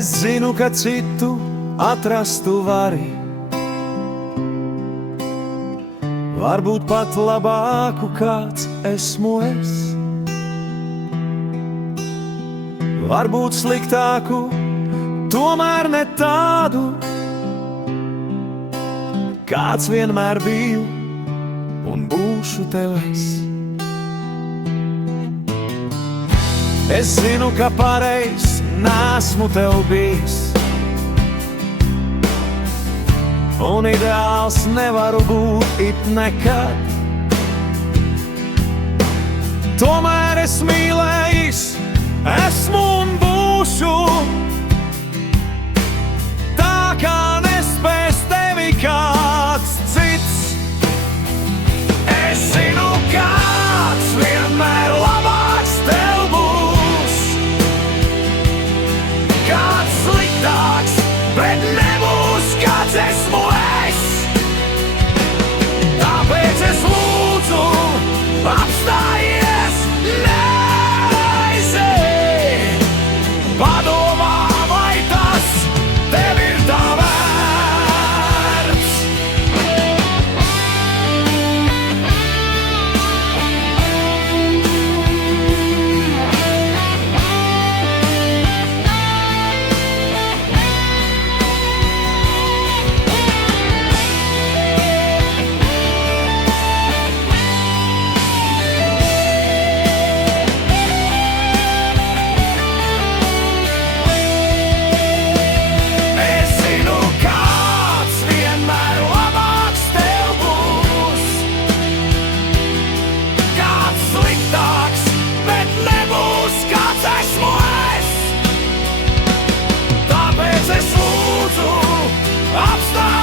Es zinu, ka citu atrastu vari, varbūt pat labāku, kāds esmu es. Varbūt sliktāku, tomēr ne tādu, kāds vienmēr biju un būšu tev es. Es zinu, ka pareizs nesmu tev bijis, un ideāls nevaru būt it nekad. Tomēr es mīlējis, esmu un būšu, tā kā nespēs tevi kāds cits. Es zinu, kāds vienmēr labāks tev būs, kāds sliktāks, bet nebūs kāds esmu es. Tāpēc es lūdzu, apstājies, neaizej. Padomā, vai tas tev ir tā vērts. Es zinu, kāds vienmēr labāks tev būs, kāds sliktāks, bet nebūs kāds esmu es. Tāpēc es lūdzu, apstājies.